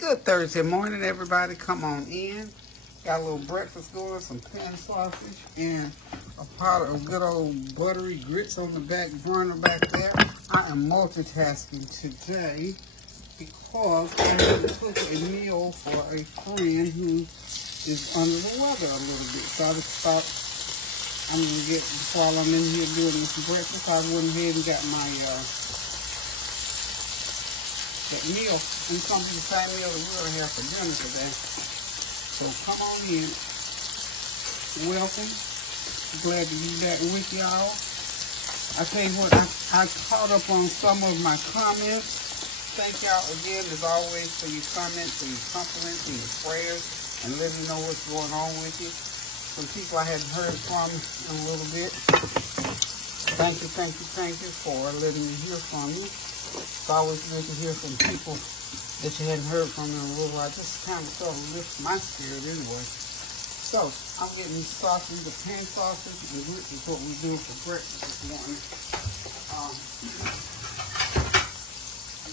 Good Thursday morning, everybody. Come on in. Got a little breakfast going, some pan sausage, and a pot of good old buttery grits on the back burner back there. I am multitasking today because I have to cook a meal for a friend who is under the weather a little bit. So I just thought I'm going to get, while I'm in here doing this breakfast, I went ahead and got my that meal, and come to the same meal that we're going to have for dinner today. So come on in. Welcome. Glad to be back with y'all. I tell you what, I caught up on some of my comments. Thank y'all again, as always, for your comments, and your compliments, and your prayers, and letting me know what's going on with you. Some people I hadn't heard from in a little bit. Thank you for letting me hear from you. It's always good to hear from people that you hadn't heard from in a little while. Just kind of sort of lifts my spirit anyway. So, I'm getting these sausage, the pan sausage, and grits is what we're doing for breakfast this morning.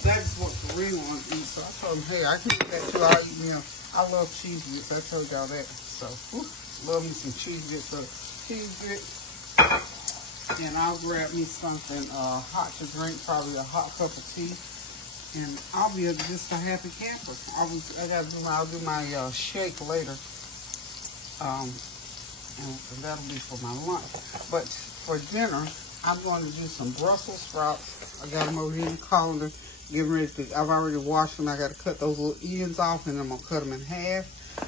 That's what Karina wants to eat. So I told him, hey, I can eat that too. I'll eat meal. I love cheese grits. I told y'all that. So, love me some cheese grits. So, cheese grits. And I'll grab me something hot to drink, probably a hot cup of tea, and I'll be just a happy camper. I'll do my shake later, and that'll be for my lunch. But for dinner, I'm going to do some Brussels sprouts. I got them over here in the colander, getting ready to. I've already washed them. I got to cut those little ends off, and I'm gonna cut them in half.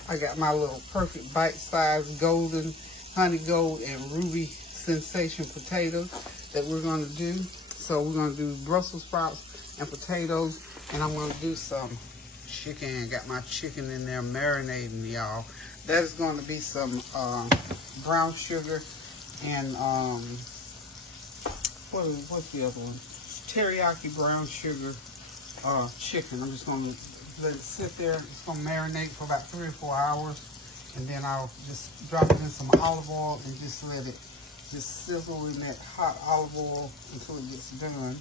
I got my little perfect bite-sized golden, honey gold, and ruby sensation potatoes that we're going to do. So we're going to do Brussels sprouts and potatoes, and I'm going to do some chicken. Got my chicken in there marinating, y'all. That is going to be some brown sugar and what's the other one? Teriyaki brown sugar chicken. I'm just going to let it sit there. It's going to marinate for about 3 or 4 hours, and then I'll just drop it in some olive oil and just let it just sizzle in that hot olive oil until it gets done.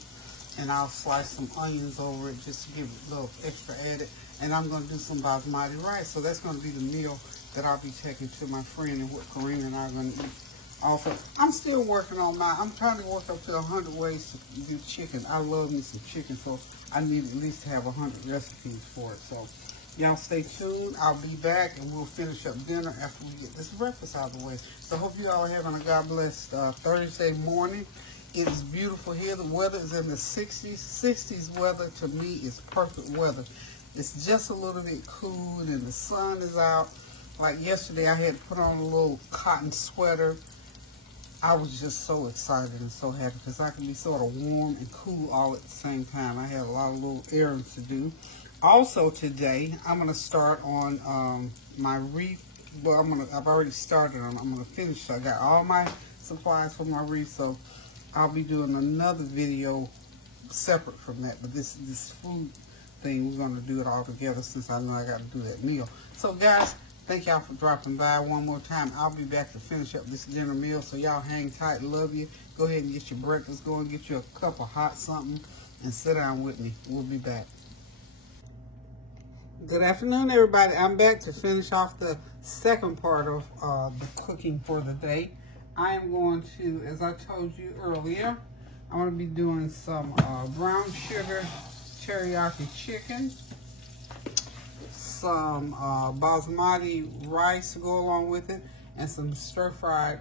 And I'll slice some onions over it just to give it a little extra added. And I'm going to do some basmati rice. So that's going to be the meal that I'll be taking to my friend, and what Karina and I are going to eat. Also, I'm still working on I'm trying to work up to 100 ways to do chicken. I love me some chicken, so I need at least to have 100 recipes for it. So y'all stay tuned. I'll be back, and we'll finish up dinner after we get this breakfast out of the way. So I hope you all are having a God-blessed Thursday morning. It is beautiful here. The weather is in the 60s. 60s weather, to me, is perfect weather. It's just a little bit cool, and the sun is out. Like yesterday, I had to put on a little cotton sweater. I was just so excited and so happy because I can be sort of warm and cool all at the same time. I had a lot of little errands to do. Also today, I'm going to start on my wreath. Well, I've already started on. I'm going to finish. So I got all my supplies for my wreath, so I'll be doing another video separate from that. But this food thing, we're going to do it all together since I know I got to do that meal. So guys, thank y'all for dropping by one more time. I'll be back to finish up this dinner meal, so y'all hang tight. Love you. Go ahead and get your breakfast going. Get you a cup of hot something and sit down with me. We'll be back. Good afternoon, everybody. I'm back to finish off the second part of the cooking for the day. I am going to, as I told you earlier, I'm going to be doing some brown sugar teriyaki chicken, some basmati rice to go along with it, and some stir-fried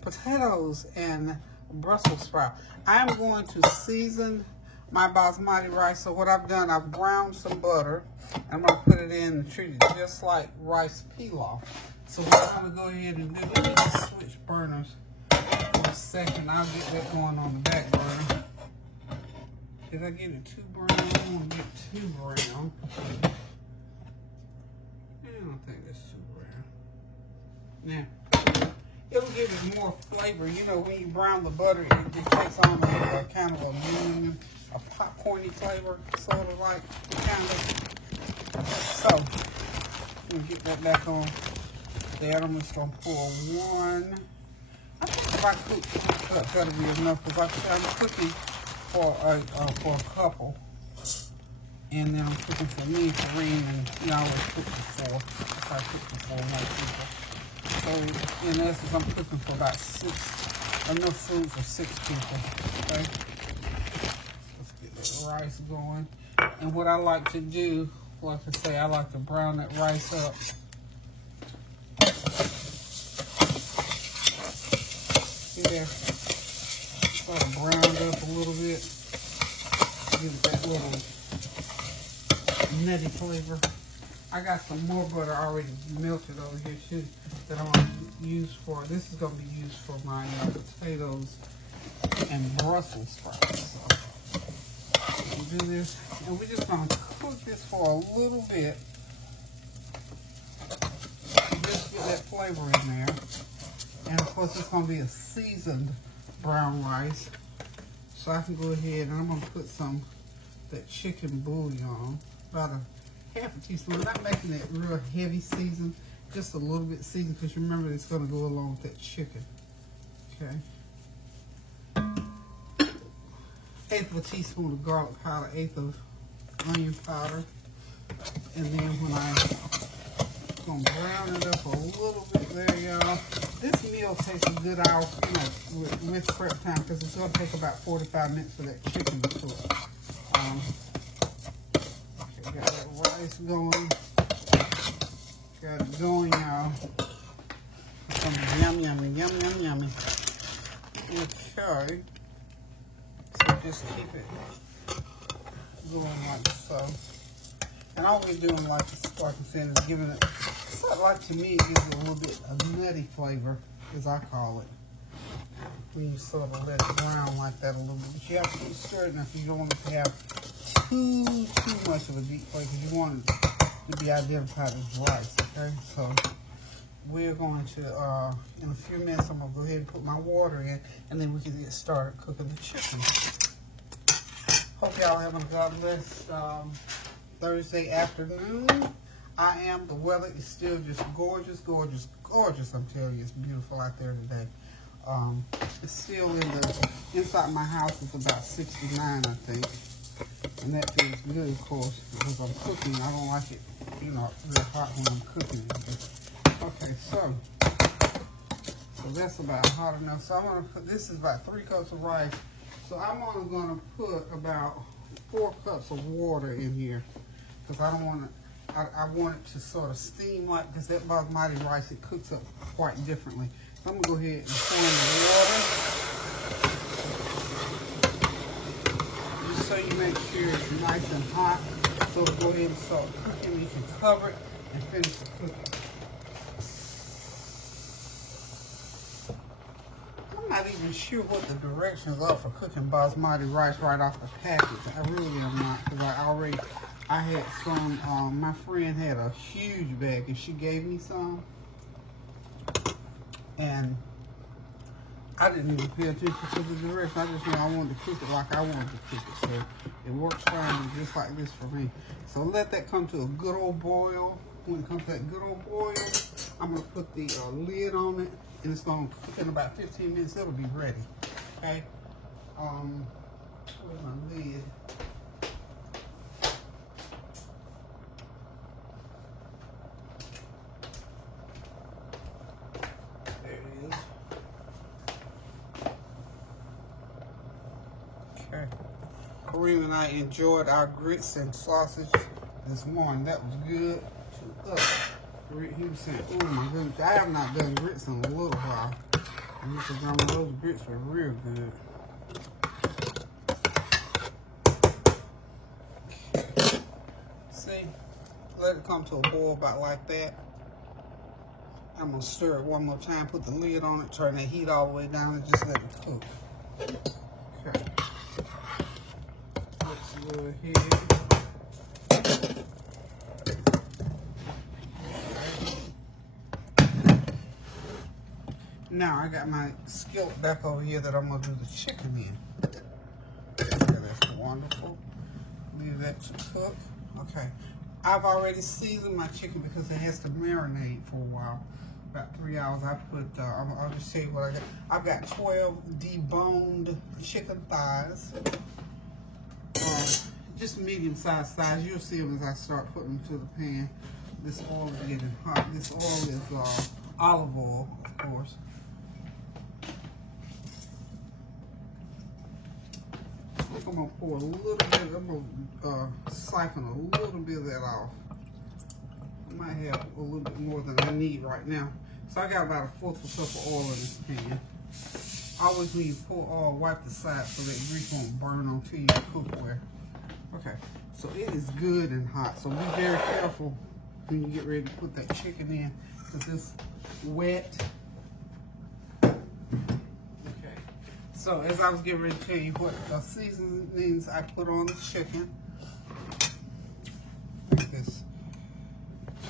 potatoes and Brussels sprout. I am going to season my basmati rice. So what I've done, I've browned some butter. I'm going to put it in and treat it just like rice pilaf. So what I'm going to go ahead and do, let me just switch burners for a second. I'll get that going on the back burner. Did I get it too brown? I don't want to get too brown. I don't think that's too brown. Now, it'll give it more flavor. You know, when you brown the butter, it just takes on a kind of a popcorny flavor, sort of like, kind of. So, I'm going to get that back on there. I'm just going to pour one. I think if I cook, that'll be enough, because I'm cooking for a couple. And then I'm cooking for me and Kareem, and we always cook for 4. If I cook for 4 more people. So in essence, I'm cooking for about 6, enough food for 6 people. Okay. Let's get the rice going. And what I like to do, like I say, I like to brown that rice up. See there? Sort of browned up a little bit. Give it that little nutty flavor. I got some more butter already melted over here too that I'm going to use for, this is going to be used for my potatoes and Brussels sprouts. So we'll do this, and we're just going to cook this for a little bit. Just get that flavor in there. And of course it's going to be a seasoned brown rice. So I can go ahead and I'm going to put some that chicken bouillon, about a half a teaspoon. I'm not making it real heavy seasoned, just a little bit seasoned, because remember it's going to go along with that chicken. Okay. 1/8 of a teaspoon of garlic powder, 1/8 of onion powder, and then when I'm going to brown it up a little bit there, y'all. This meal takes a good hour, you know, with prep time, because it's going to take about 45 minutes for that chicken to cook. Okay, got that rice going. Got it going, y'all. Some yummy. Okay. So just keep it going like so. And all we're doing, like I said, is giving it, sort of like, to me, it gives it a little bit of nutty flavor, as I call it. When you sort of let it brown like that a little bit. But you have to be certain if you don't want it to have too much of a deep flavor. You want it to be identified as rice, okay? So we're going to, in a few minutes, I'm going to go ahead and put my water in, and then we can get started cooking the chicken. Hope y'all having a God bless Thursday afternoon. The weather is still just gorgeous. I'm telling you, it's beautiful out there today. It's still inside my house, it's about 69, I think. And that feels good, of course, because I'm cooking. I don't like it, you know, real hot when I'm cooking. Okay, so that's about hot enough. So I'm going to put, this is about 3 cups of rice. So I'm only going to put about 4 cups of water in here, because I don't want to, I want it to sort of steam like, because that basmati rice, it cooks up quite differently. So I'm going to go ahead and pour in the water. Just so you make sure it's nice and hot. So to go ahead and start cooking, you can cover it and finish the cooking. I'm not even sure what the directions are for cooking basmati rice right off the package. I really am not, because I had some, my friend had a huge bag and she gave me some. And I didn't even pay attention to the direction. I just knew I wanted to cook it like I wanted to cook it. So it works fine just like this for me. So let that come to a good old boil. When it comes to that good old boil, I'm going to put the lid on it. And it's going to cook in about 15 minutes. It'll be ready. Okay? Where's my lid? There it is. Okay. Kareem and I enjoyed our grits and sausage this morning. That was good to us. He was saying, oh my goodness, I have not done grits in a little while. And he said, Grandma, those grits were real good. See, let it come to a boil about like that. I'm going to stir it one more time, put the lid on it, turn that heat all the way down, and just let it cook. Okay. Let's go ahead. Now I got my skillet back over here that I'm going to do the chicken in. Okay, that's wonderful. Leave that to cook. Okay. I've already seasoned my chicken because it has to marinate for a while. About 3 hours. I put, I'll just tell you what I got. I've got 12 deboned chicken thighs. just medium-sized size. You'll see them as I start putting them to the pan. This oil is getting hot. This oil is olive oil, of course. I'm gonna pour a little bit. I'm gonna siphon a little bit of that off. I might have a little bit more than I need right now. So I got about 1/4 cup of oil in this pan. Always when you pour oil, wipe the side so that grease won't burn onto your cookware. Okay, so it is good and hot. So be very careful when you get ready to put that chicken in, because it's wet. Okay, so as I was getting ready to tell you what seasonings I put on the chicken. Like this.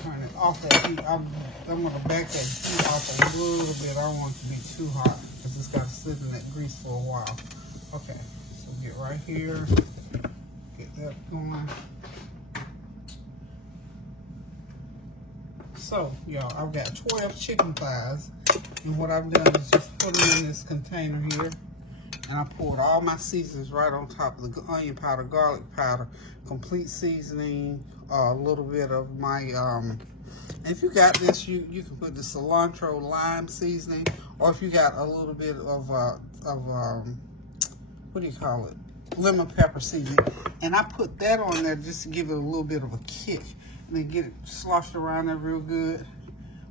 Turn it off that heat. I'm gonna back that heat off a little bit. I don't want it to be too hot because it's got to sit in that grease for a while. Okay, so get right here, get that going. So, y'all, I've got 12 chicken thighs, and what I've done is just put them in this container here, and I poured all my seasonings right on top of the onion powder, garlic powder, complete seasoning, a little bit of my, if you got this, you can put the cilantro lime seasoning, or if you got a little bit of what do you call it? Lemon pepper seasoning. And I put that on there just to give it a little bit of a kick. And then get it sloshed around there real good.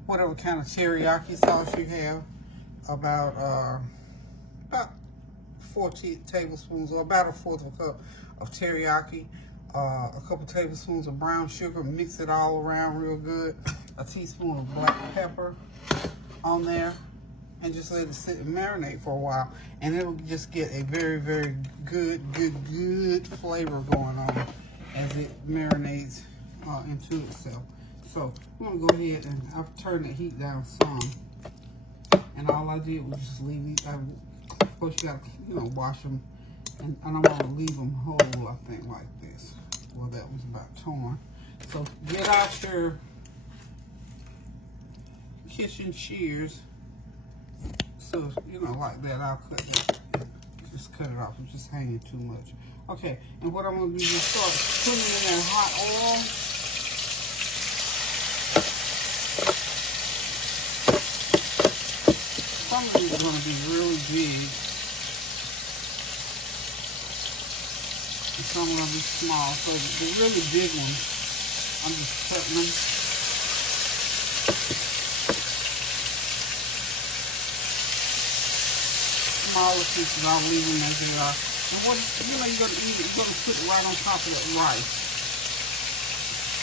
Whatever kind of teriyaki sauce you have, about 4 tablespoons, or about 1/4 cup of teriyaki, a couple tablespoons of brown sugar, mix it all around real good, a teaspoon of black pepper on there, and just let it sit and marinate for a while, and it'll just get a very, very good flavor going on as it marinates into itself. So I'm gonna go ahead and I've turned the heat down some, and all I did was just leave these. Of course, you gotta wash them, and I'm gonna leave them whole. I think like this. Well, that was about torn. So get out your kitchen shears. So like that. I'll cut that. Just cut it off. It's just hanging too much. Okay. And what I'm gonna do is start putting in that hot oil. Some of these are going to be really big, and some are going to be small. So the really big ones, I'm just cutting them. Smaller pieces, I'll leave them as they are. And what you're going to eat it, you're going to put it right on top of that rice.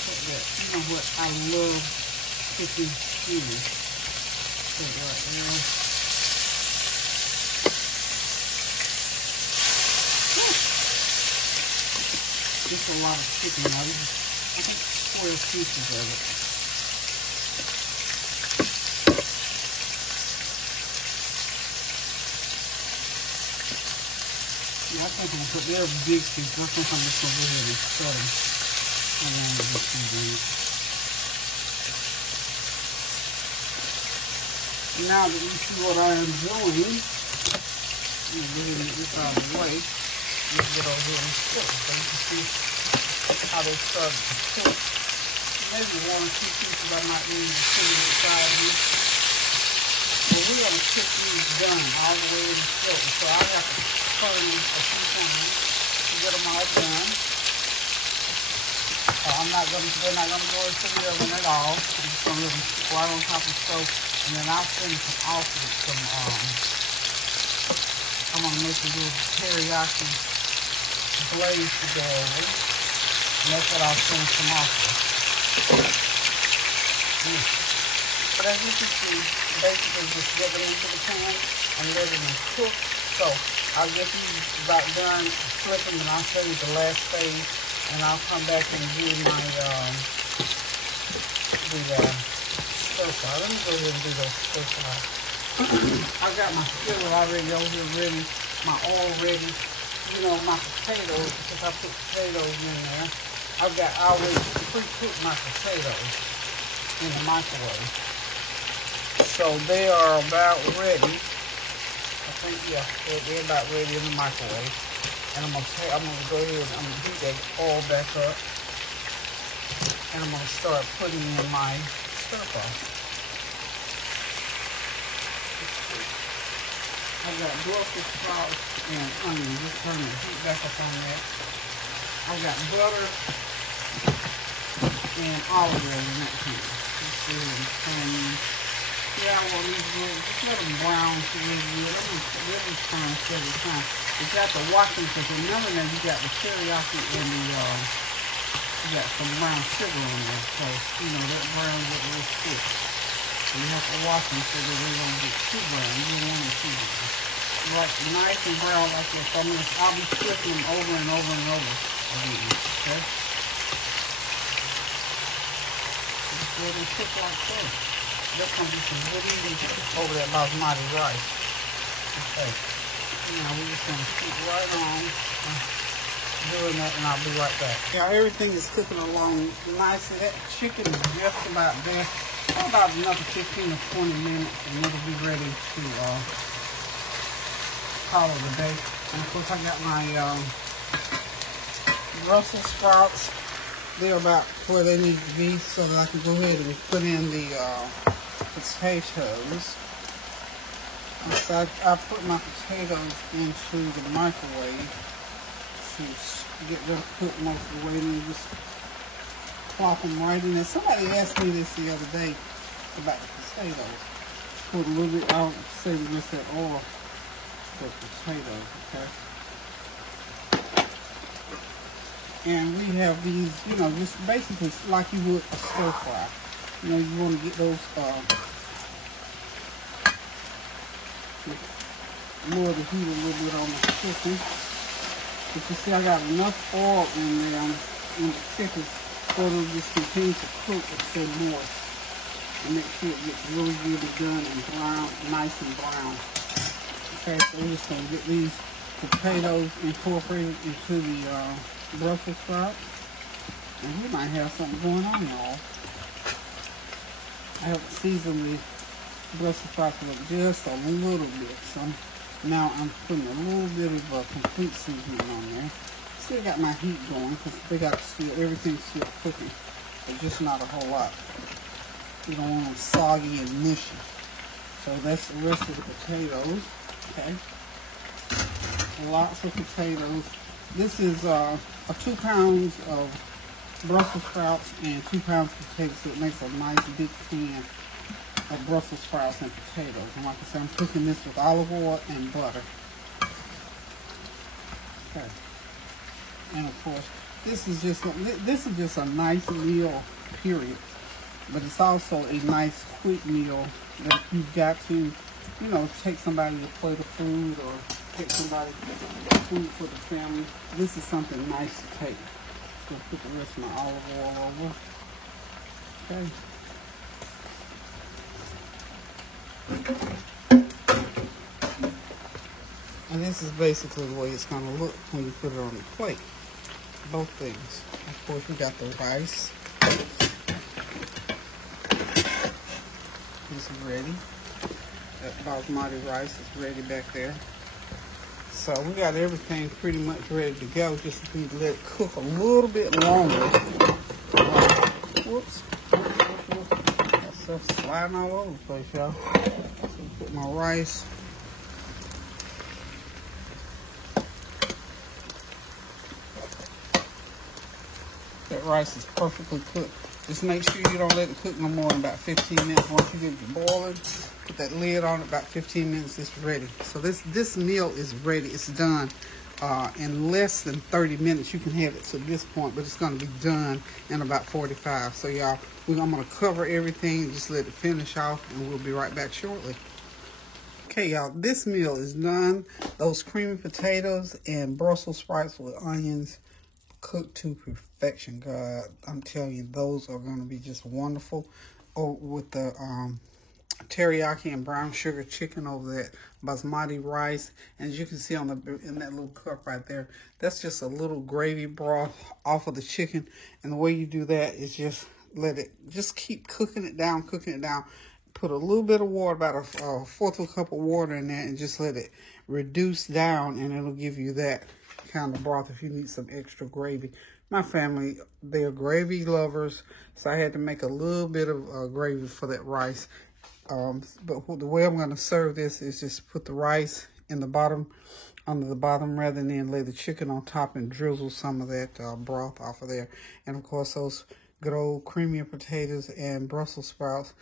Put that. You know what? I love cooking stew. Put it right there. Just a lot of chicken now. This is, I think, 12 pieces of it. Yeah, I think I'm gonna put, they're big pieces. I think I'm just gonna go ahead and cut them around a bit. Now that you see what I am doing, I'm gonna go ahead and get this out of the way. You can get over here and cook, so you can see how they start to cook. Maybe 1 or 2 pieces I might need to put inside of these. But we're going to cook these done all the way in the cook. So I have to turn these a few times to get them all done. They're not going to go into the oven at all. I'm just going to let them cook right on top of the stove. And then I'll finish them off with some, I'm going to make a little teriyaki glaze to go over, and that's what I'll finish them off with. But as you can see, basically just get them into the pan and letting them cook. So I'll get these about done flipping, and I'll show you the last stage, and I'll come back and do my stir fry. Let me go ahead and do the stir fry. I got my skillet already over here ready, my oil ready. My potatoes, because I put potatoes in there. I've got already pre-cooked my potatoes in the microwave. So they are about ready. I think, yeah, they're about ready in the microwave. And I'm gonna go ahead and I'm gonna heat that oil back up. And I'm gonna start putting in my stir fry. I got Brussels sprouts and onions. Just turn the heat back up on that. I got butter and olive oil in that pan. Let's go ahead and turn these. Yeah, I want these good. Just let them brown really good. I'm gonna really turn every time. You got to watch them because remember now you got the teriyaki and the you got some brown sugar on there, so you know that brown get real thick. So you have to watch them so that they don't get too brown. You don't want them too brown. Right, nice and brown like this. So I'll be flipping them over and over and over again. Okay. Just let them cook like that. That's gonna be some good eating over that basmati rice. Okay. Now we're just gonna keep right on doing that, and I'll be right back. Yeah, everything is cooking along nicely. That chicken is just about there. About another 15 or 20 minutes, and it'll be ready to call it a day. And of course, I got my Brussels sprouts. They're about where they need to be, so that I can go ahead and put in the potatoes. So I put my potatoes into the microwave to get them cooked most of the way, and just plop them right in there. Somebody asked me this the other day about the potatoes. Put a little bit, I don't say we miss that oil for potatoes, okay? And we have these, you know, just basically like you would a stir fry. You know, you want to get those lower the heat a little bit on the chicken. But you see, I got enough oil in there in the chicken so it'll just continue to cook and stay moist. And make sure it gets really good done and brown, nice and brown. Okay, so we're just going to get these potatoes incorporated into the Brussels sprouts. And we might have something going on, y'all. I have seasoned the Brussels sprouts with just a little bit. So now I'm putting a little bit of complete seasoning on there. Still got my heat going because they got everything's still cooking, but just not a whole lot. You don't want them soggy and mushy. So that's the rest of the potatoes. Okay. Lots of potatoes. This is 2 pounds of Brussels sprouts and 2 pounds of potatoes. So it makes a nice big pan of Brussels sprouts and potatoes. And like I said, I'm cooking this with olive oil and butter. Okay. And of course, this is just a nice meal, period. But it's also a nice quick meal that if you've got to, you know, take somebody a plate of food or take somebody food for the family. This is something nice to take. So I'll put the rest of my olive oil over. Okay. And this is basically the way it's going to look when you put it on the plate. Both things. Of course, we got the rice. This is ready. That basmati rice is ready back there. So we got everything pretty much ready to go. Just need to let it cook a little bit longer. Whoops. That stuff's sliding all over the place, y'all. So put my rice. That rice is perfectly cooked. Just make sure you don't let it cook no more than about 15 minutes. Once you get it boiling, put that lid on it, about 15 minutes, it's ready. So this meal is ready. It's done in less than 30 minutes. You can have it to this point, but it's going to be done in about 45. So y'all, I'm going to cover everything and just let it finish off, and we'll be right back shortly. Okay, y'all, this meal is done. Those creamy potatoes and Brussels sprouts with onions cooked to perfection. God, I'm telling you, those are going to be just wonderful. Oh, with the teriyaki and brown sugar chicken over that basmati rice, and as you can see on in that little cup right there, that's just a little gravy broth off of the chicken. And the way you do that is just just keep cooking it down. Put a little bit of water, about a fourth of a cup of water in there, and just let it reduce down, and it'll give you that kind of broth if you need some extra gravy. My family, they're gravy lovers, so I had to make a little bit of gravy for that rice. But the way I'm going to serve this is just put the rice in the bottom, under the bottom, rather than lay the chicken on top and drizzle some of that broth off of there. And of course, those good old creamy potatoes and Brussels sprouts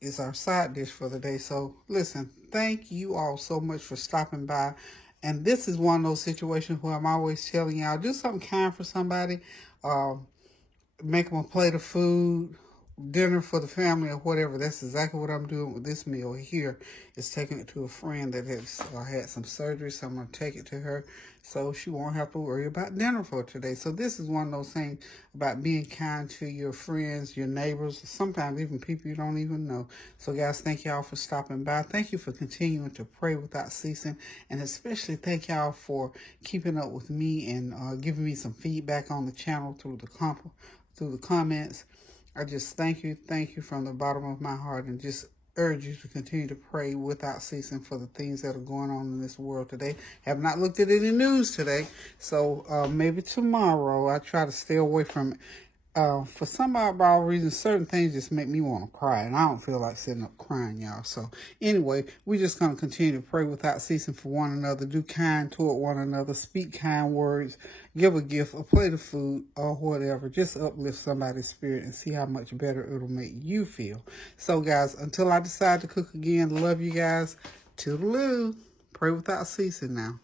is our side dish for the day. So listen, thank you all so much for stopping by. And this is one of those situations where I'm always telling y'all, do something kind for somebody. Make them a plate of food, dinner for the family or whatever. That's exactly what I'm doing with this meal here. Is taking it to a friend that has had some surgery, so I'm going to take it to her so she won't have to worry about dinner for today. So this is one of those things about being kind to your friends, your neighbors, sometimes even people you don't even know. So guys, thank y'all for stopping by. Thank you for continuing to pray without ceasing, and especially thank y'all for keeping up with me and giving me some feedback on the channel through the comments. I just thank you from the bottom of my heart, and just urge you to continue to pray without ceasing for the things that are going on in this world today. Have not looked at any news today, so maybe tomorrow. I try to stay away from it. For some odd reason, certain things just make me want to cry, and I don't feel like sitting up crying, y'all. So anyway, we're just going to continue to pray without ceasing for one another, do kind toward one another, speak kind words, give a gift, a plate of food, or whatever. Just uplift somebody's spirit and see how much better it'll make you feel. So guys, until I decide to cook again, love you guys. Toodaloo. Pray without ceasing now.